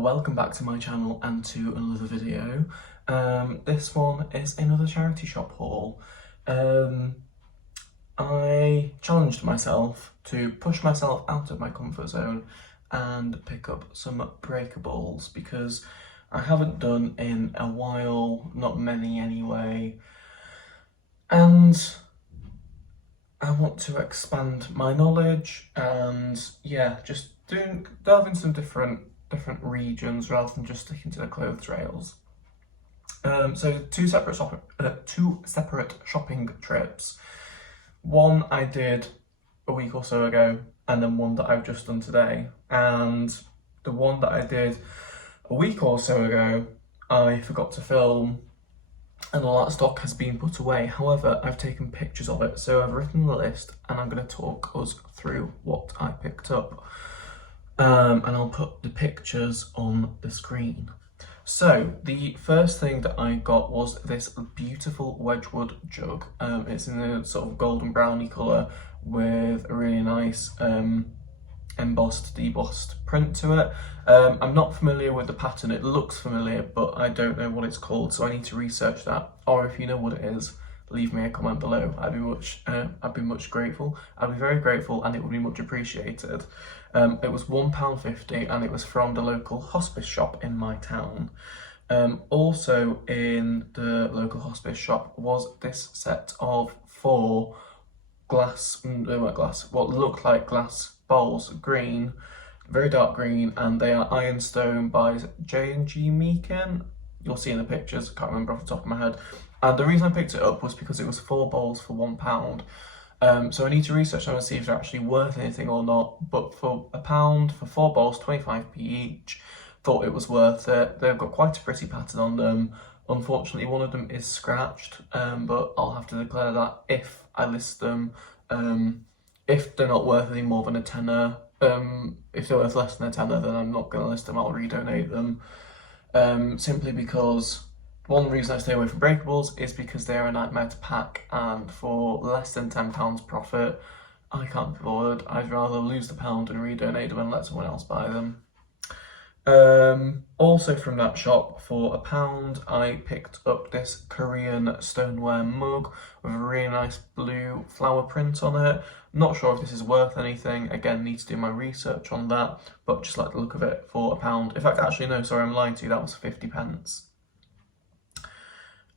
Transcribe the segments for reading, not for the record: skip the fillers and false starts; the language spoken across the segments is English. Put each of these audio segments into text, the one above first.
welcome back to my channel and to another video. This one is another charity shop haul. I challenged myself to push myself out of my comfort zone and pick up some breakables because I haven't done in a while, not many anyway, and I want to expand my knowledge and just delving some different regions rather than just sticking to the clothes rails. So two separate shopping trips. One I did a week or so ago, and then one that I've just done today. And the one that I did a week or so ago, I forgot to film, and all that stock has been put away. However, I've taken pictures of it, so I've written the list, and I'm going to talk us through what I picked up. And I'll put the pictures on the screen. So the first thing that I got was this beautiful Wedgwood jug. It's in a sort of golden browny colour with a really nice embossed, debossed print to it. I'm not familiar with the pattern. It looks familiar, but I don't know what it's called, so I need to research that. Or if you know what it is, leave me a comment below. I'd be much grateful. I'd be very grateful, and it would be much appreciated. It was £1.50, and it was from the local hospice shop in my town. Also in the local hospice shop was this set of 4 what looked like glass bowls, green, very dark green, and they are Ironstone by J&G Meekin. You'll see in the pictures, I can't remember off the top of my head. And the reason I picked it up was because it was 4 bowls for £1. So I need to research them and see if they're actually worth anything or not. But for £1, for 4 bowls, 25p each, thought it was worth it. They've got quite a pretty pattern on them. Unfortunately, one of them is scratched, but I'll have to declare that if I list them. If they're not worth any more than a tenner, if they're worth less than a tenner, then I'm not going to list them. I'll redonate them. Simply because one reason I stay away from Breakables is because they're a nightmare to pack, and for less than £10 profit, I can't be bothered. I'd rather lose the pound and redonate them and let someone else buy them. Also from that shop, for £1, I picked up this Korean stoneware mug with a really nice blue flower print on it. Not sure if this is worth anything. Again, need to do my research on that, but just like the look of it for £1. In fact, actually, no, sorry, I'm lying to you. That was 50p.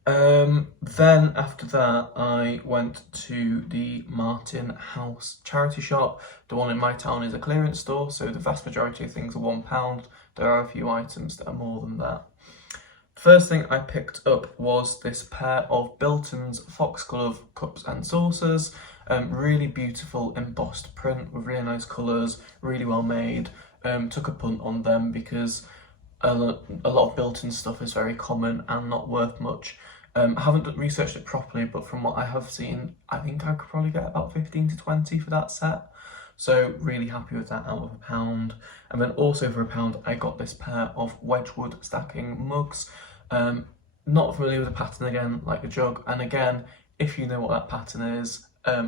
Then after that, I went to the Martin House charity shop. The one in my town is a clearance store, so the vast majority of things are £1. There are a few items that are more than that. First thing I picked up was this pair of Bilton's Foxglove cups and saucers. Really beautiful embossed print with really nice colours, really well made. Took a punt on them because a lot of Bilton stuff is very common and not worth much. I haven't researched it properly, but from what I have seen, I think I could probably get about 15 to 20 for that set. So really happy with that out of £1. And then also for £1, I got this pair of Wedgwood stacking mugs. Not familiar with the pattern again, like a jug. And again, if you know what that pattern is,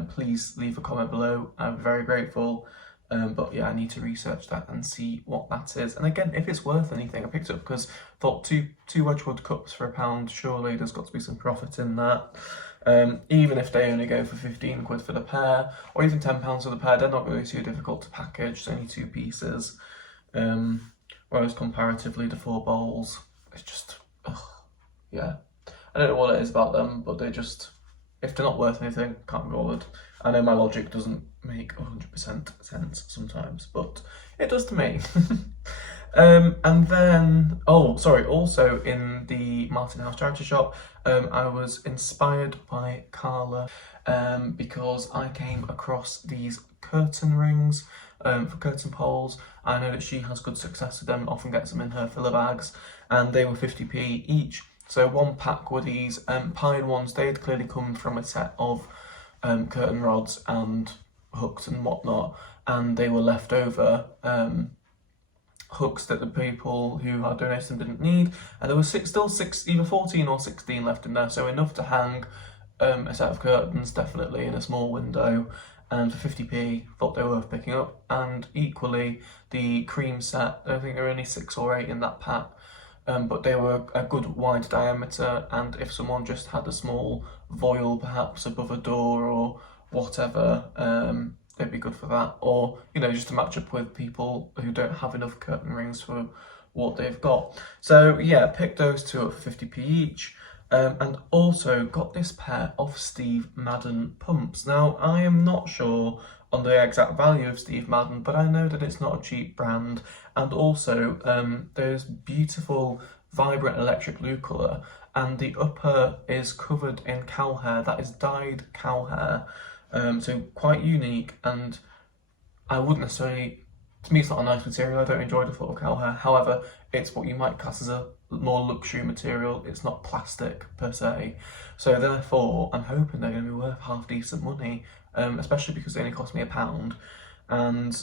please leave a comment below. I'm very grateful. But yeah, I need to research that and see what that is. And again, if it's worth anything, I picked it up because I thought two Wedgwood cups for £1, surely there's got to be some profit in that. Even if they only go for 15 quid for the pair, or even £10 for the pair, they're not really too difficult to package. It's only 2 pieces. Whereas comparatively, the 4 bowls, it's just, yeah. I don't know what it is about them, but they just, if they're not worth anything, can't be bothered. I know my logic doesn't make 100% sense sometimes, but it does to me. And then, also in the Martin House charity shop, I was inspired by Carla because I came across these curtain rings for curtain poles. I know that she has good success with them, often gets them in her filler bags, and they were 50p each. So 1 pack were these pine ones. They had clearly come from a set of curtain rods and hooks and whatnot, and they were left over hooks that the people who had donated them didn't need, and there was still either 14 or 16 left in there, so enough to hang a set of curtains, definitely in a small window. and for 50p thought they were worth picking up. And equally the cream set, I think there were only 6 or 8 in that pack, but they were a good wide diameter, and if someone just had a small voile perhaps above a door or whatever, they'd be good for that. Or, you know, just to match up with people who don't have enough curtain rings for what they've got. So yeah, picked those two up for 50p each. And also got this pair of Steve Madden pumps. Now, I am not sure on the exact value of Steve Madden, but I know that it's not a cheap brand. And also, there's beautiful, vibrant electric loo colour, and the upper is covered in cow hair, that is dyed cow hair. So quite unique, and I wouldn't necessarily, to me it's not a nice material, I don't enjoy the thought of cow hair. However, it's what you might class as a more luxury material, it's not plastic per se. So therefore, I'm hoping they're going to be worth half decent money, especially because they only cost me £1. And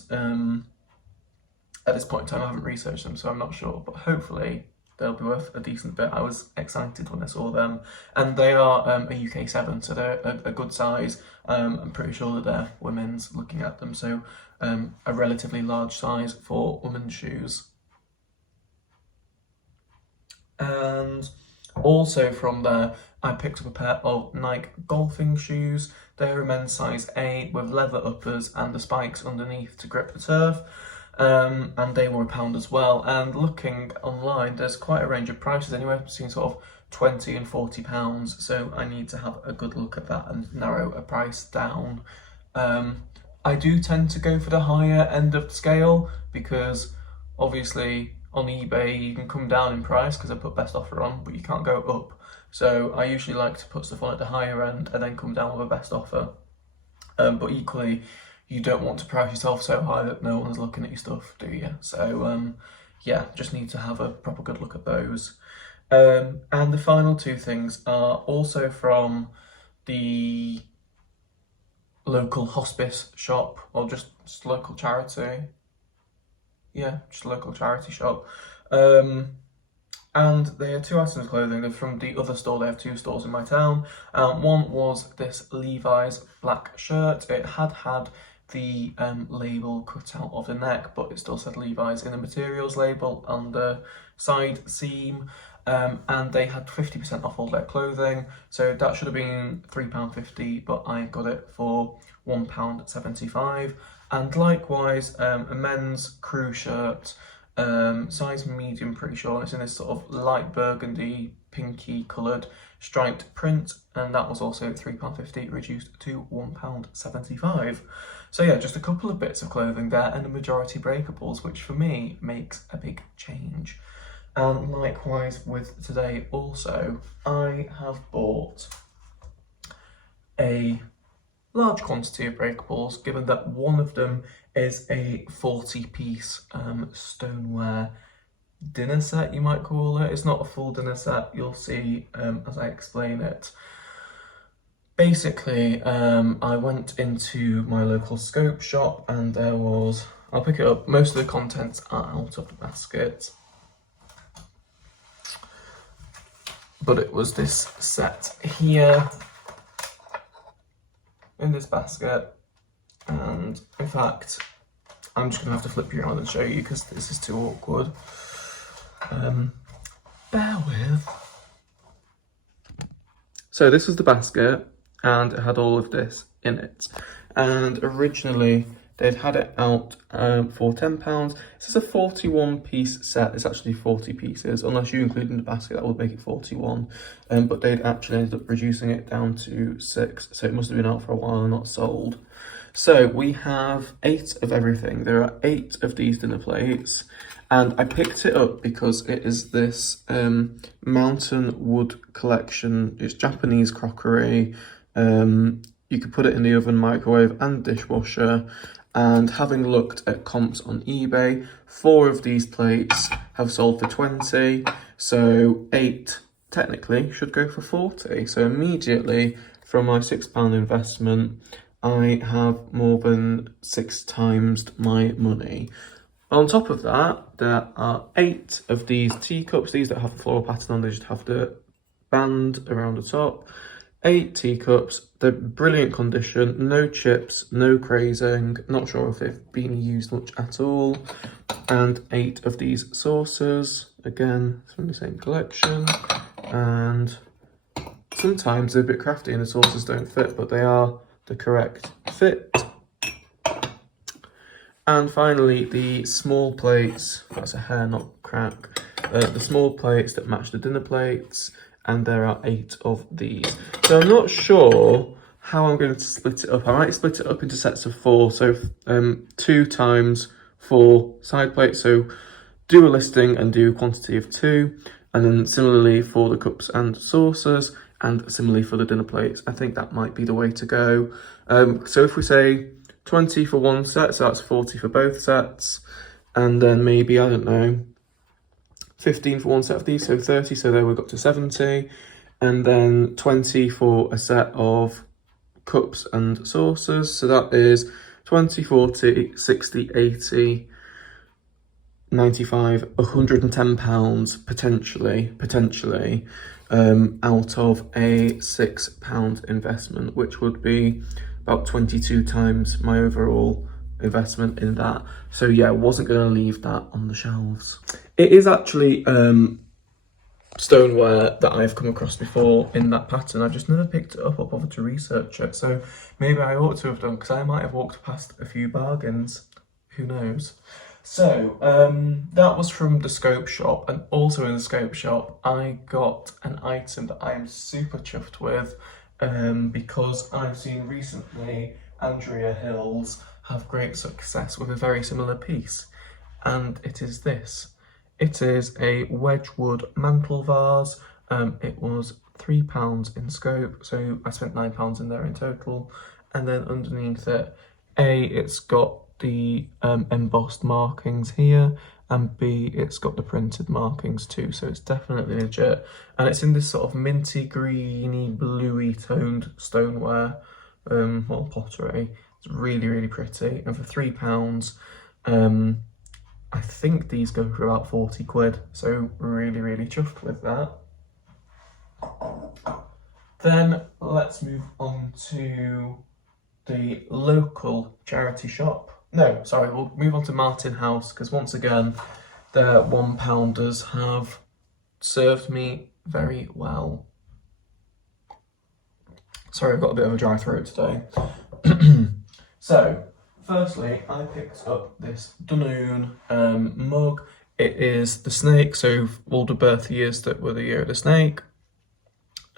at this point in time I haven't researched them, so I'm not sure, but hopefully they'll be worth a decent bit. I was excited when I saw them, and they are a UK 7, so they're a good size. I'm pretty sure that they're women's looking at them, so a relatively large size for women's shoes. And also from there, I picked up a pair of Nike golfing shoes. They're a men's size 8 with leather uppers and the spikes underneath to grip the turf. And they were £1 as well. And looking online, there's quite a range of prices, anywhere between sort of £20 and £40. So I need to have a good look at that and narrow a price down. I do tend to go for the higher end of the scale because obviously on eBay you can come down in price because I put best offer on, but you can't go up. So I usually like to put stuff on at the higher end and then come down with a best offer. But equally, you don't want to price yourself so high that no one's looking at your stuff, do you? So yeah, just need to have a proper good look at those. And the final two things are also from the local hospice shop, or just local charity. Yeah, just a local charity shop. And they are 2 items of clothing. They're from the other store. They have 2 stores in my town. One was this Levi's black shirt. It had the label cut out of the neck, but it still said Levi's in the materials label on the side seam. And they had 50% off all their clothing, so that should have been £3.50, but I got it for £1.75. And likewise, a men's crew shirt, size medium, pretty sure. It's in this sort of light burgundy, pinky coloured striped print, and that was also £3.50, reduced to £1.75. So yeah, just a couple of bits of clothing there, and a majority breakables, which for me makes a big change. And likewise with today also, I have bought a large quantity of breakables, given that one of them is a 40-piece stoneware dinner set, you might call it. It's not a full dinner set, you'll see as I explain it. Basically, I went into my local scope shop and there was, I'll pick it up, most of the contents are out of the basket. But it was this set here in this basket, and in fact I'm just gonna have to flip you around and show you because this is too awkward. Bear with. So this was the basket and it had all of this in it, and originally they'd had it out for £10. This is a 41-piece set. It's actually 40 pieces, unless you include in the basket, that would make it 41. But they'd actually ended up reducing it down to 6, so it must have been out for a while and not sold. So we have 8 of everything. There are 8 of these dinner plates, and I picked it up because it is this mountain wood collection. It's Japanese crockery. You could put it in the oven, microwave and dishwasher. And having looked at comps on eBay, 4 of these plates have sold for 20, so 8 technically should go for 40. So immediately from my £6 investment, I have more than 6 times my money. On top of that, there are 8 of these teacups. These that have the floral pattern on, they just have the band around the top. 8 teacups. They're brilliant condition, no chips, no crazing, not sure if they've been used much at all. And 8 of these saucers, again from the same collection. And sometimes they're a bit crafty and the saucers don't fit, but they are the correct fit. And finally, the small plates, that's a hair not crack, the small plates that match the dinner plates, and there are 8 of these. So I'm not sure how I'm going to split it up. I might split it up into sets of 4, so 2 times 4 side plates, so do a listing and do a quantity of 2, and then similarly for the cups and saucers, and similarly for the dinner plates. I think that might be the way to go. So if we say 20 for one set, so that's 40 for both sets, and then maybe, I don't know, 15 for one set of these, so 30, so there we've got to 70, and then 20 for a set of cups and saucers, so that is 20, 40, 60, 80, 95, £110 potentially, out of a £6 investment, which would be about 22 times my overall investment in that. So yeah, I wasn't going to leave that on the shelves. It is actually stoneware that I've come across before in that pattern. I've just never picked it up or bothered to research it. So maybe I ought to have done, because I might have walked past a few bargains. Who knows? So that was from the Scope Shop, and also in the Scope Shop I got an item that I am super chuffed with, because I've seen recently Andrea Hills have great success with a very similar piece, and it is this. It is a Wedgwood mantle vase. It was £3 in Scope, so I spent £9 in there in total, and then underneath it, it's got the embossed markings here, and B, it's got the printed markings too, so it's definitely legit. And it's in this sort of minty, greeny, bluey toned stoneware, well, pottery. It's really, really pretty, and for £3, I think these go for about 40 quid, so really, really chuffed with that. Then let's move on to the local charity shop. No, sorry, we'll move on to Martin House, because once again, their £1-pounders have served me very well. Sorry, I've got a bit of a dry throat today. So, firstly, I picked up this Dunoon mug. It is the snake, so all the birth years that were the year of the snake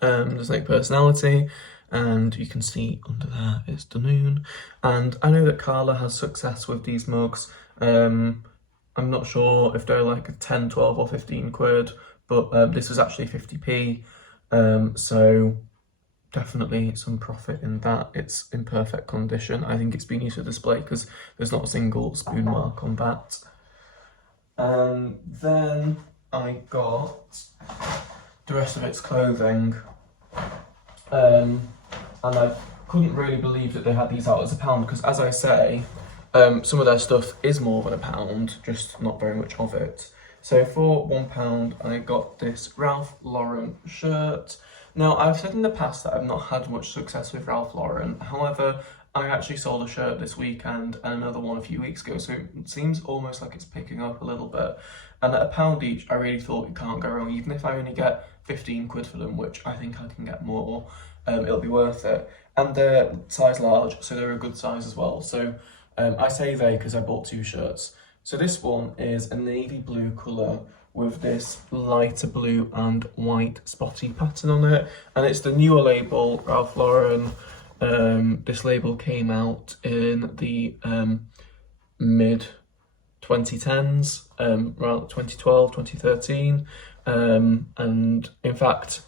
personality. And you can see under there is Dunoon. And I know that Carla has success with these mugs. I'm not sure if they're like 10, 12 or 15 quid, but this was actually 50p. So definitely some profit in that. It's in perfect condition. I think it's been used for display because there's not a single spoon mark on that. Then I got the rest of its clothing. And I couldn't really believe that they had these out as £1, because as I say, some of their stuff is more than £1, just not very much of it. So for £1, I got this Ralph Lauren shirt. Now, I've said in the past that I've not had much success with Ralph Lauren. However, I actually sold a shirt this weekend and another one a few weeks ago, so it seems almost like it's picking up a little bit. And at £1 each, I really thought you can't go wrong. Even if I only get 15 quid for them, which I think I can get more, it'll be worth it. And they're size large, so they're a good size as well. So I say they because I bought 2 shirts. So this one is a navy blue colour with this lighter blue and white spotty pattern on it. And it's the newer label, Ralph Lauren. This label came out in the mid 2010s, around 2012, 2013. And in fact,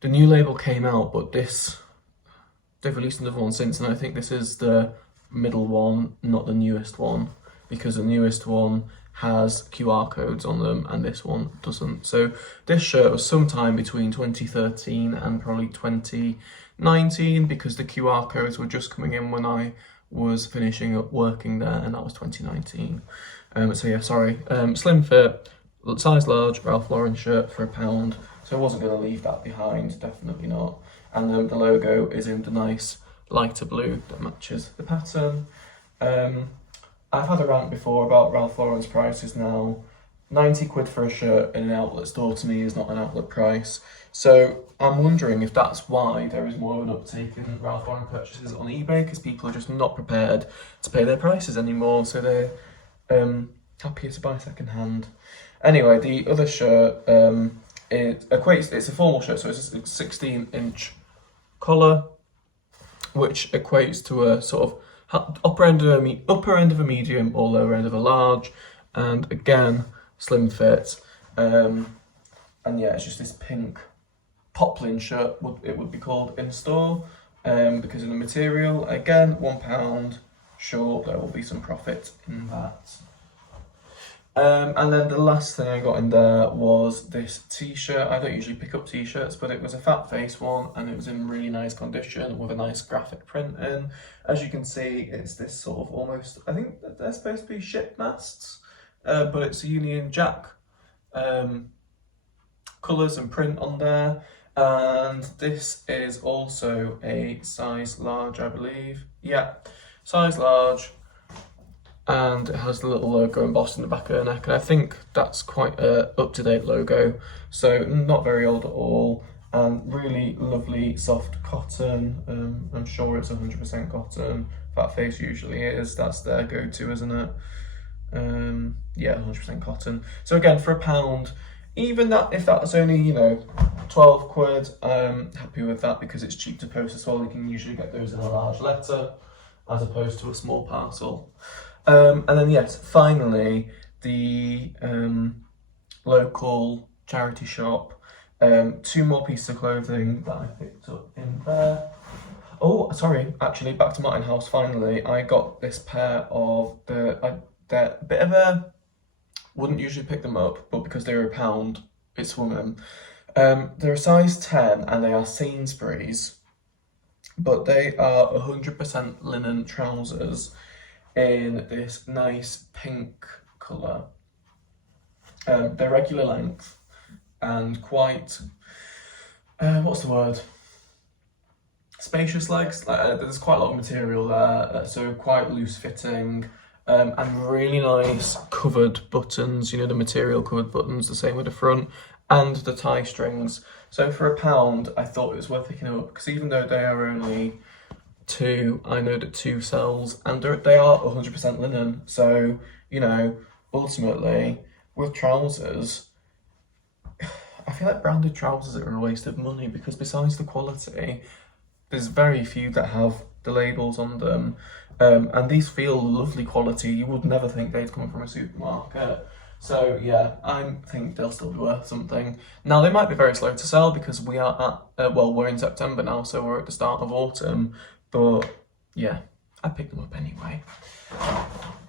the new label came out, but they've released another one since, and I think this is the middle one, not the newest one, because the newest one has QR codes on them and this one doesn't. So this shirt was sometime between 2013 and probably 2019, because the QR codes were just coming in when I was finishing up working there, and that was 2019. So yeah, sorry. Slim fit, size large, Ralph Lauren shirt for £1. So So I wasn't going to leave that behind, definitely not. And then the logo is in the nice lighter blue that matches the pattern. I've had a rant before about Ralph Lauren's prices now. 90 quid for a shirt in an outlet store to me is not an outlet price. So I'm wondering if that's why there is more of an uptake in Ralph Lauren purchases on eBay, because people are just not prepared to pay their prices anymore, so they're happier to buy second hand. Anyway, the other shirt, it's a formal shirt, so it's a 16-inch collar, which equates to a sort of upper end of a medium or lower end of a large, and again, slim fit. And yeah, it's just this pink poplin shirt, it would be called in store, because of the material. Again, £1. Sure, there will be some profit in that. And then the last thing I got in there was this t-shirt. I don't usually pick up t-shirts, but it was a fat face one, and it was in really nice condition with a nice graphic print in. As you can see, it's this sort of almost, I think they're supposed to be ship masts, but it's a Union Jack colours and print on there. And this is also a size large, I believe. Yeah, size large. And it has the little logo embossed in the back of the neck, and I think that's quite a up-to-date logo, so not very old at all, and really lovely soft cotton. I'm sure it's 100% cotton. Fat face usually is, that's their go-to, isn't it? Yeah, 100% cotton. So again, for £1, even that, if that's only, you know, 12 quid, I'm happy with that, because it's cheap to post as well. You can usually get those in a large letter as opposed to a small parcel. And then yes, finally, the local charity shop. 2 more pieces of clothing that I picked up in there. Oh, sorry, actually, back to Martin House. Finally, I got this pair of they're a bit of a, wouldn't usually pick them up, but because they were £1, it's one of them. They're a size 10 and they are Sainsburys, but they are 100% linen trousers in this nice pink colour. They're regular length and quite, what's the word? Spacious legs. There's quite a lot of material there, so quite loose fitting, and really nice covered buttons, you know, the material covered buttons, the same with the front, and the tie strings. So for £1, I thought it was worth picking up, because even though they are only 2, I know that 2 sells, and they are 100% linen. So, you know, ultimately, with trousers, I feel like branded trousers are a waste of money, because besides the quality, there's very few that have the labels on them, and these feel lovely quality. You would never think they'd come from a supermarket. So yeah, I think they'll still be worth something. Now, they might be very slow to sell, because we are at, well, we're in September now, so we're at the start of autumn. But yeah, I picked them up anyway.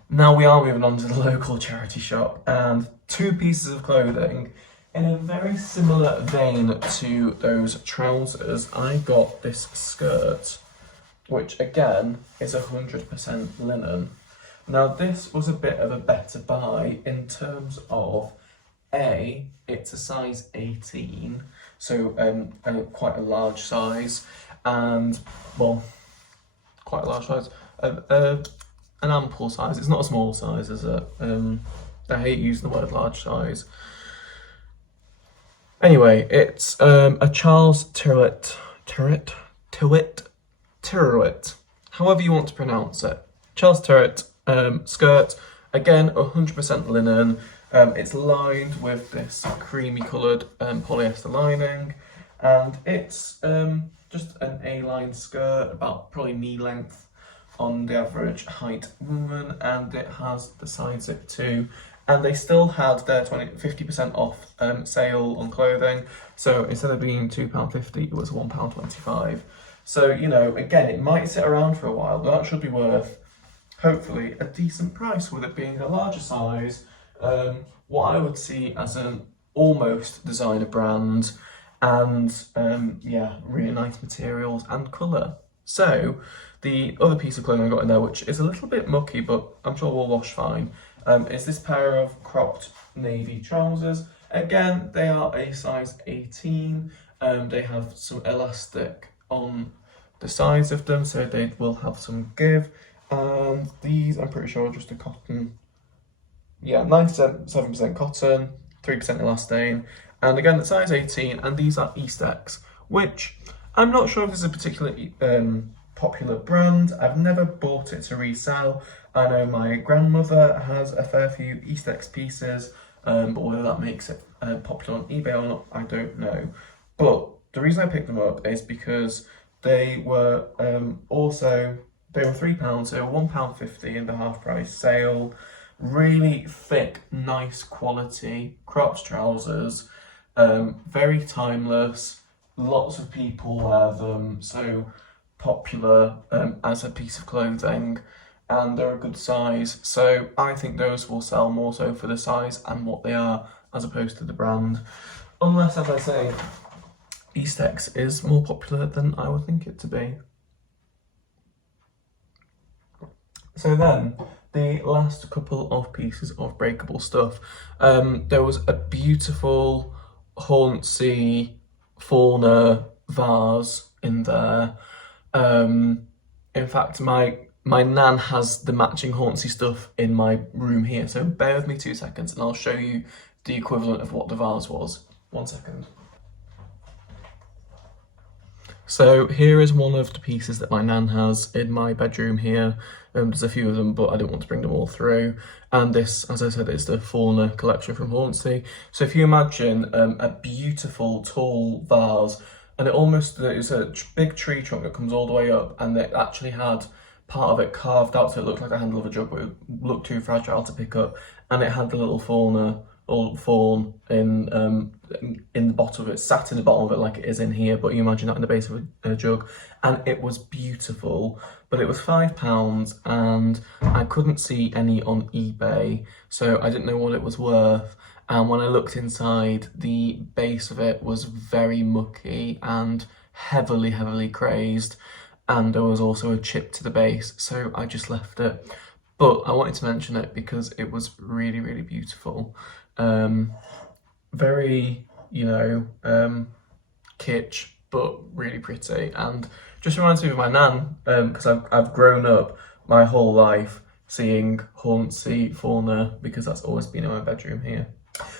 Now we are moving on to the local charity shop, and 2 pieces of clothing in a very similar vein to those trousers. I got this skirt, which again is 100% linen. Now this was a bit of a better buy in terms of it's a size 18, so quite a large size, and well, quite a large size, an ample size. It's not a small size, is it? I hate using the word large size. Anyway, it's a Charles Tyrwhitt, however you want to pronounce it. Charles Tyrwhitt skirt, again 100% linen. It's lined with this creamy coloured polyester lining, and it's just an A-line skirt, about probably knee length on the average height woman, and it has the side zip too. And they still had their 50% off sale on clothing, so instead of being £2.50, it was £1.25. So, you know, again, it might sit around for a while, but that should be worth, hopefully, a decent price, with it being a larger size, what I would see as an almost designer brand, and yeah, really nice materials and colour. So the other piece of clothing I got in there, which is a little bit mucky, but I'm sure will wash fine, is this pair of cropped navy trousers. Again, they are a size 18. They have some elastic on the sides of them, so they will have some give. And these, I'm pretty sure, are just a cotton. Yeah, 97% cotton, 3% elastane. And again, the size 18, and these are Eastex, which I'm not sure if this is a particularly popular brand. I've never bought it to resell. I know my grandmother has a fair few Eastex pieces, but whether that makes it popular on eBay or not, I don't know. But the reason I picked them up is because they were they were £3, so £1.50 in the half price sale. Really thick, nice quality cropped trousers, very timeless. Lots of people wear them, so popular as a piece of clothing, and they're a good size. So I think those will sell more so for the size and what they are, as opposed to the brand. Unless, as I say, Eastex is more popular than I would think it to be. So then, the last couple of pieces of breakable stuff. There was a beautiful Hauntsy Fauna vase in there. In fact, my nan has the matching Hauntsy stuff in my room here, so bear with me 2 seconds and I'll show you the equivalent of what the vase was. 1 second. So here is one of the pieces that my nan has in my bedroom here. There's a few of them, but I don't want to bring them all through. And this, as I said, is the Fauna collection from Hauntsy. So if you imagine a beautiful tall vase, and it's a big tree trunk that comes all the way up, and it actually had part of it carved out so it looked like the handle of a jug, but it looked too fragile to pick up, and it had the little fawn in the bottom of it, sat in the bottom of it like it is in here, but you imagine that in the base of a jug, and it was beautiful. But it was £5 and I couldn't see any on eBay, so I didn't know what it was worth. And when I looked inside, the base of it was very mucky and heavily crazed, and there was also a chip to the base, so I just left it. But I wanted to mention it because it was really beautiful. Very, kitsch, but really pretty, and just reminds me of my nan, because I've grown up my whole life seeing Hauntsy Fauna, because that's always been in my bedroom here.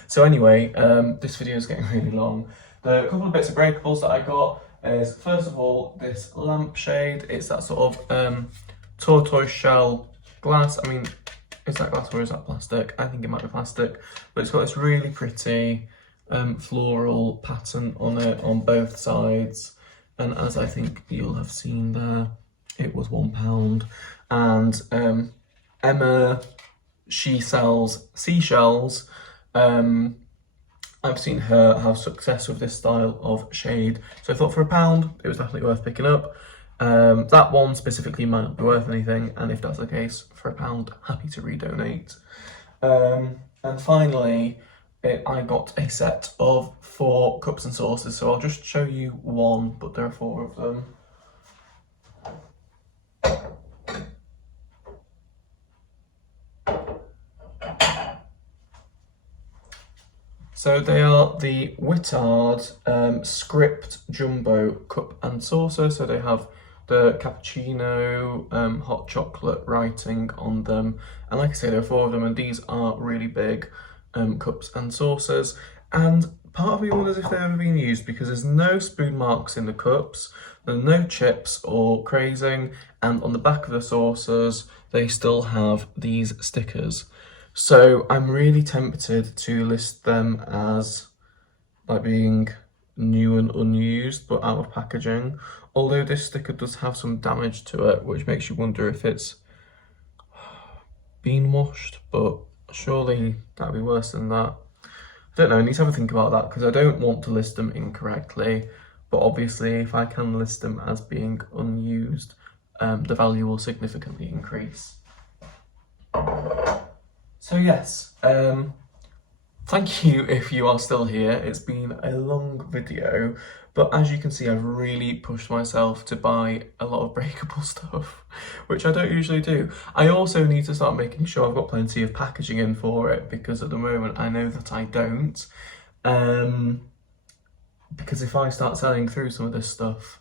So anyway, this video is getting really long. The couple of bits of breakables that I got is, first of all, this lampshade. It's that sort of tortoise shell glass. I mean, is that glass or is that plastic? I think it might be plastic, but it's got this really pretty floral pattern on it on both sides, and as I think you'll have seen there, it was £1. And Emma, she sells seashells. I've seen her have success with this style of shade, so I thought for £1 it was definitely worth picking up. That one specifically might not be worth anything, and if that's the case, for £1, happy to redonate. And finally, I got a set of 4 cups and saucers, so I'll just show you one, but there are 4 of them. So they are the Whittard Script Jumbo Cup and Saucer. So they have the cappuccino, hot chocolate writing on them. And like I say, there are 4 of them, and these are really big cups and saucers. And part of me wonders if they've ever been used, because there's no spoon marks in the cups, there's no chips or crazing, and on the back of the saucers, they still have these stickers. So I'm really tempted to list them as like being new and unused, but out of packaging. Although this sticker does have some damage to it, which makes you wonder if it's been washed, but surely that'd be worse than that. I don't know, I need to have a think about that, because I don't want to list them incorrectly, but obviously if I can list them as being unused, the value will significantly increase. So yes, thank you if you are still here. It's been a long video, but as you can see, I've really pushed myself to buy a lot of breakable stuff, which I don't usually do. I also need to start making sure I've got plenty of packaging in for it, because at the moment I know that I don't. Because if I start selling through some of this stuff,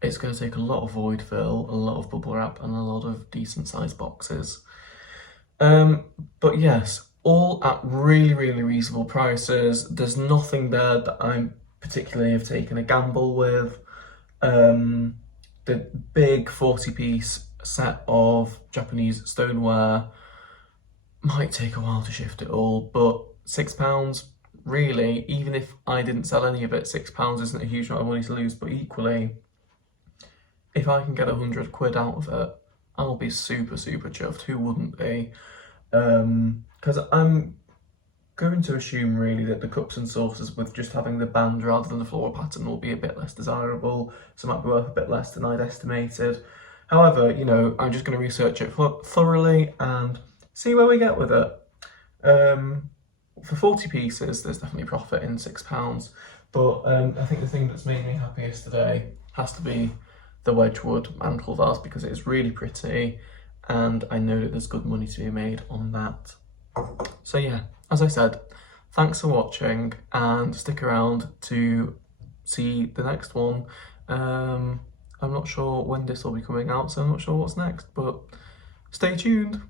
it's going to take a lot of void fill, a lot of bubble wrap, and a lot of decent sized boxes. But yes, all at really, really reasonable prices. There's nothing there that I'm particularly have taken a gamble with. The big 40-piece set of Japanese stoneware might take a while to shift it all, but £6, really, even if I didn't sell any of it, £6 isn't a huge amount of money to lose, but equally, if I can get 100 quid out of it, I'll be super, super chuffed. Who wouldn't be? Because I'm going to assume really that the cups and saucers with just having the band rather than the floral pattern will be a bit less desirable, so it might be worth a bit less than I'd estimated. However, you know, I'm just going to research it thoroughly and see where we get with it. For 40 pieces, there's definitely profit in £6, but I think the thing that's made me happiest today has to be the Wedgwood mantle vase, because it is really pretty and I know that there's good money to be made on that. So yeah, as I said, thanks for watching and stick around to see the next one. I'm not sure when this will be coming out, so I'm not sure what's next, but stay tuned.